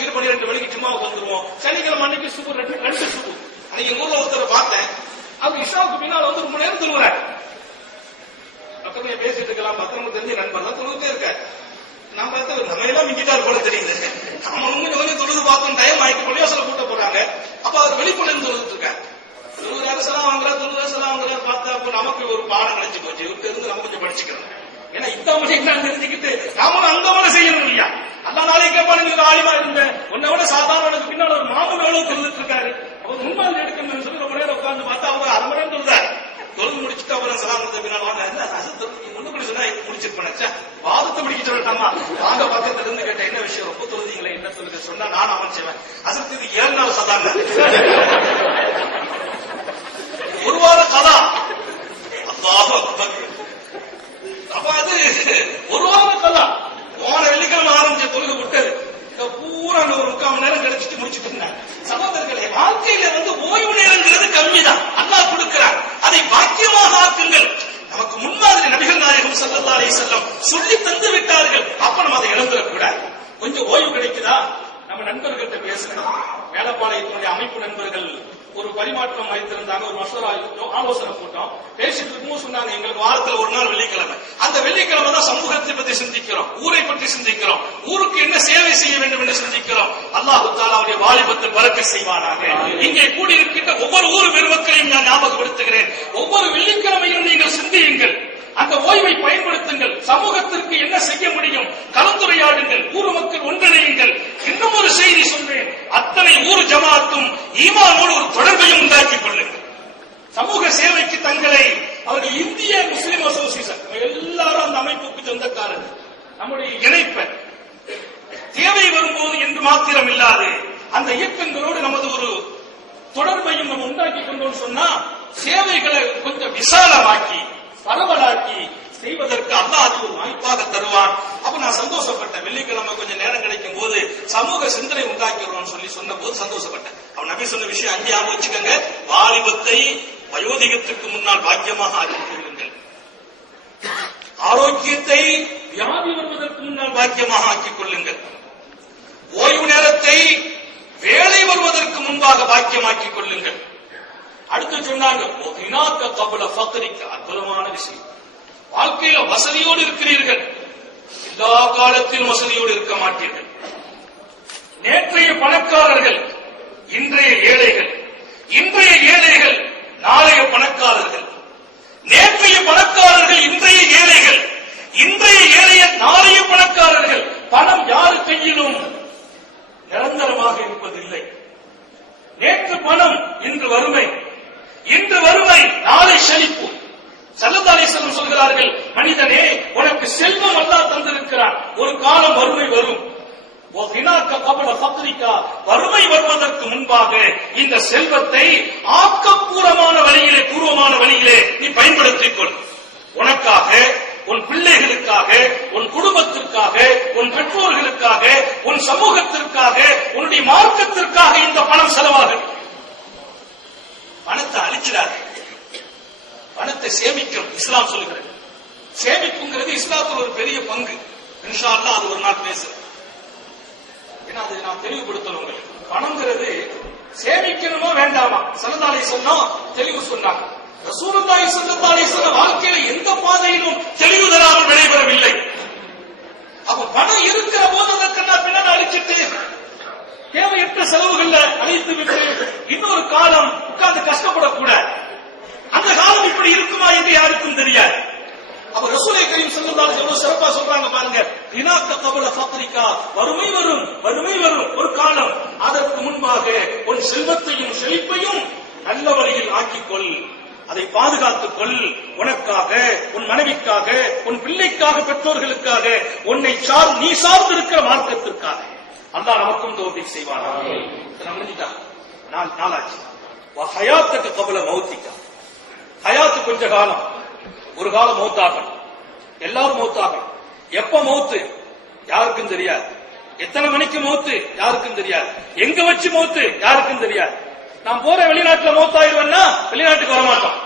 வாங்கிட்டு 12 மணிக்கு சும்மாவுக்கு வந்துருவோம். சனிக்கிழமை அன்னைக்கு சுபு 2 சுபு. அன்னைக்கு எங்க ஊர்ல ஒருத்தரை பார்த்தேன். அவர் இஷாவுக்கு பின்னால் வந்து ரொம்ப நேரம் தொழுகிறார். பக்கத்துல பேசிட்டு இருக்கலாம், பத்திரமா தெரிஞ்சு நண்பர் தான் தொழுகிட்டே இருக்க. நான் பார்த்து நம்ம எல்லாம் மிங்கிட்டார் போல தெரியுது. நம்ம கொஞ்சம் தொழுது பார்த்தோம், டைம் ஆயிட்டு பள்ளிவாசல கூட்ட போறாங்க. அப்ப அவர் வெளிப்படையில் தொழுதுட்டு இருக்காரு. தொழுகிறாரு, சலாம் வாங்குறாரு, தொழுகிறாரு, சலாம் வாங்குறாரு. பார்த்தா அப்ப நமக்கு ஒரு பாடம் கிடைச்சு போச்சு. இவருக்கு இருந்து நம்ம கொஞ்சம் படிச்சுக்கிறோம். ஏன்னா இத்தவணை நான் தெரிஞ்சுக்கிட்டு நாமளும் அங்கவனை செய்யணும் இல்லையா? அல்லா நாளைக்கு கேட்பாரு, நீங்க ஆலிமா இருந்த உன்னை விட சாதாரண பின்னால் ஒரு மாமன் எவ்வளவு தொழுதுட்டு இருக்காரு. அவர் முன்பால் எடுக்கணும்னு சொல்லி ரொம்ப நேரம் உட்கார்ந்து பார்த்தா அவர் 1/2 மணி நேரம் தொழுதாரு. தொழுது முடிச்சுட்டு அப்புறம் சலாம் பின்னால் வாங்க முன்னுக்குடி சொன்னா முடிச்சிருப்பேன். வாதத்தை பிடிக்க சொல்லட்டாமா? வாங்க பக்கத்துல இருந்து கேட்ட என்ன விஷயம், ரொம்ப தொழுதீங்களே, என்ன சொல்லுங்க சொன்னா நான் அமைச்சவன். அசத்து இது 7 நாள் சதாங்க, ஒரு வார கதா. அப்ப அது ஒரு வார கதா. போன வெள்ளிக்கிழமை ஆரம்பிச்ச தொழுகை விட்டது பூரா ஒரு 3/4 மணி நேரம் கிடைச்சிட்டு முடிச்சுட்டு இருந்தேன். சகோதரர்களே, வாழ்க்கையில ஓய்வு நேரங்கிறது கம்மிதான், அல்லாஹ் கொடுக்கிறார். அதை பாக்கியமாக ஆக்குங்கள். நமக்கு முன்மாதிரி நபிகள் நாயகம் ஸல்லல்லாஹு அலைஹி வஸல்லம் சொல்லி தந்து விட்டார்கள். அப்ப நம்ம அதை இழந்துடக்கூடாது. கொஞ்சம் ஓய்வு கிடைக்குதா, நம்ம நண்பர்கள்ட்ட பேசணும். மேலப்பாளையத்தினுடைய அமைப்பு நண்பர்கள் ஒரு பரிமாற்றம் வைத்திருந்தாங்க. ஒரு மசோரா ஆலோசனை கூட்டம் பேசிட்டு இருக்கும்போது சொன்னாங்க, எங்களுக்கு வாரத்தில் ஒரு நாள் வெள்ளிக்கிழமை. அந்த வெள்ளிக்கிழமை தான் சமூகத்தை பற்றி சிந்திக்கிறோம், ஊரை பற்றி சிந்திக்கிறோம், ஊருக்கு என்ன சேவை செய்ய வேண்டும் என்று சிந்திக்கிறோம். அல்லாஹ் தஆலாவுடைய வாலிபத்தை பரக்கத் செய்வானாக. இங்கே கூடியிருக்கின்ற ஒவ்வொரு ஊர் பெருமக்களையும் நான் ஞாபகப்படுத்துகிறேன். ஒவ்வொரு வெள்ளிக்கிழமையும் நீங்கள் சிந்தியுங்கள், அந்த ஓய்வை பயன்படுத்துங்கள். சமூகத்திற்கு என்ன செய்ய முடியும் கலந்துரையாடுங்கள், ஊர் மக்கள் ஒன்றிணையுங்கள். இன்னும் ஒரு செய்தி சொல்றேன், அத்தனை ஊர் ஜமாத்தும் ஈமானோடு ஒரு தொடர்பையும் உண்டாக்கிக் கொள்ளுங்கள். சமூக சேவைக்கு தங்களை அவர்கள் இந்திய முஸ்லிம் அசோசியேஷன் எல்லாரும் அந்த அமைப்புக்கு சொந்தக்காரர்கள். நம்முடைய இணைப்பை தேவை வரும்போது என்று மாத்திரம் இல்லாது அந்த இயக்கங்களோடு நமது ஒரு தொடர்பையும் நம்ம உண்டாக்கி கொண்டோம் சொன்னா சேவைகளை கொஞ்சம் விசாலமாக்கி பரவலாக்கி செய்வதற்கு அல்லாஹ் அது ஒரு வாய்ப்பாக தருவான். அப்ப நான் சந்தோஷப்பட்டேன். வெள்ளிக்கிழமை கொஞ்சம் நேரம் கிடைக்கும் போது சமூக சிந்தனை உண்டாக்கிறோம் சொல்லி சொன்ன போது சந்தோஷப்பட்டேன். அவன் நபி சொன்ன விஷயம் அங்கே ஆலோசிக்கங்க, வாலிபத்தை வயோதிகத்துக்கு முன்னால் பாக்கியமாக ஆக்கிக் கொள்ளுங்கள், ஆரோக்கியத்தை வியாதி வருவதற்கு முன்னால் பாக்கியமாக ஆக்கிக் கொள்ளுங்கள், ஓய்வு நேரத்தை வேலை வருவதற்கு முன்பாக பாக்கியமாக்கிக் கொள்ளுங்கள். அடுத்து சொன்னாங்க, அற்புதமான விஷயம். வாழ்க்கையில வசதியோடு இருக்கிறீர்கள், எல்லா காலத்திலும் வசதியோடு இருக்க மாட்டீர்கள். நேற்றைய பணக்காரர்கள் இன்றைய ஏழைகள், இன்றைய ஏழைகள் நாளைய பணக்காரர்கள், நேற்றைய பணக்காரர்கள் இன்றைய ஏழைகள், இன்றைய ஏழைகள் நாளைய பணக்காரர்கள். பணம் யாரு கையிலும் நிரந்தரமாக இருப்பதில்லை. நேற்று பணம், இன்று வறுமை, இன்று வறுமை நாளை செழிப்பு. ஸல்லல்லாஹு அலைஹி வஸல்லம் சொல்கிறார்கள், மனிதனே உனக்கு செல்வம் அல்லாஹ் தந்திருக்கிறான், ஒரு காலம் வறுமை வரும். வறுமை வருவதற்கு முன்பாக இந்த செல்வத்தை ஆக்கப்பூர்வமான வழியிலே, பூர்வமான வழியிலே நீ பயன்படுத்திக் கொள். உனக்காக, உன் பிள்ளைகளுக்காக, உன் குடும்பத்திற்காக, உன் பெற்றோர்களுக்காக, உன் சமூகத்திற்காக, உன்னுடைய மார்க்கத்திற்காக இந்த பணம் செலவாகும். பணத்தை அழிச்சிடாது, பணத்தை சேமிக்கும். இஸ்லாம் சொல்லுகிறது சேமிப்புங்கிறது இஸ்லாத்தில் ஒரு பெரிய பங்கு. இன்ஷா அல்லாஹ் அது ஒரு நாள் பேசுறேன். ஏன்னா அது நான் தெளிவுபடுத்தணும் உங்களுக்கு. பணங்கிறது சேமிக்கணுமா வேண்டாமா ஸல்லல்லாஹு அலைஹி வஸல்லம் தெளிவு சொன்னாங்க. ரசூலுல்லாஹி ஸல்லல்லாஹு அலைஹி வஸல்லம் வாழ்க்கையில எந்த பாதையிலும் தெளிவு தராமல் நடைபெறவில்லை. அப்ப பணம் இருக்கிற போது அதற்கெல்லாம் பின்னால் அழிச்சிட்டு தேவையற்ற செலவுகள்ல அழித்து விட்டு இன்னொரு காலம் உட்கார்ந்து கஷ்டப்படக்கூடாது. அந்த காலம் இப்படி இருக்குமா என்று யாருக்கும் தெரியாது. அப்ப ரசூலை கரீம் ஸல்லல்லாஹு அலைஹி வஸல்லம் சிறப்பா சொல்றாங்க பாருங்க, இனாக்க கபல ஃபக்ரிகா, வறுமை வரும், வறுமை வரும் ஒரு காலம். அதற்கு முன்பாக உன் செல்வத்தையும் செழிப்பையும் நல்ல வழியில் ஆக்கிக்கொள், அதை பாதுகாத்துக் கொள். உனக்காக, உன் மனைவிக்காக, உன் பிள்ளைக்காக, பெற்றோர்களுக்காக, உன்னை நீ சார்ந்து இருக்கிற மார்க்கத்திற்காக அல்லாஹ் நமக்கும் தௌஃபீக் செய்வானா. நாளாச்சு ஹயாத்துக்கு கபல மௌத்திக்கா, ஹயாத்து கொஞ்ச காலம், ஒரு காலம் மௌத்தாகணும். எல்லாரும் மௌத்தாகணும். எப்ப மௌத்து யாருக்கும் தெரியாது, எத்தனை மணிக்கு மௌத்து யாருக்கும் தெரியாது, எங்க வச்சு மௌத்து யாருக்கும் தெரியாது. நான் போற வெளிநாட்டுல மௌத்தாயிருவேன்னா வெளிநாட்டுக்கு வர மாட்டோம்.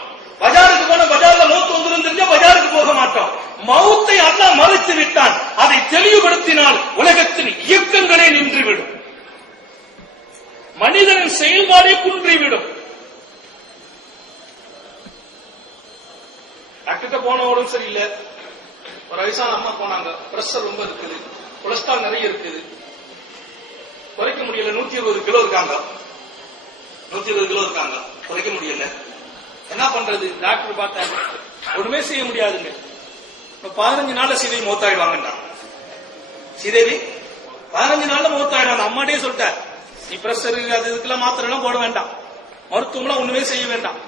பஜாருக்கு போன பஜார்ல மௌத்து வந்துடும் தெரிஞ்சா பஜாருக்கு போக மாட்டோம். மௌத்தை அல்லாஹ் மறைத்து விட்டான். அதை தெளிவுபடுத்தினால் உலகத்தின் இயக்கங்களே நின்றுவிடும். செயல்பாடே குன்றிவிடும். டாக்டர் போன உடம்பு சரியில்லை, ஒரு வயசான அம்மா போனாங்க, பிரஷர் ரொம்ப இருக்குது, கொலஸ்ட்ரால் நிறைய இருக்குது, குறைக்க முடியல, 120 கிலோ இருக்காங்க, 120 கிலோ இருக்காங்க, குறைக்க முடியல, என்ன பண்றது? டாக்டர் பார்த்தாங்க, ஒண்ணுமே செய்ய முடியாதுங்க, 15 நாள்ல சீதேவி மௌத்தாயிடுவாங்கடா. சீதேவி 15 நாள்ல மௌத்தாயிடுவாங்க. அம்மாட்டே சொல்லிட்டார், நீ பிரஷர் அது இதுக்கெல்லாம் மாத்திரை எல்லாம் போட வேண்டாம், மருத்துவம்லாம் ஒண்ணுமே செய்ய வேண்டாம்.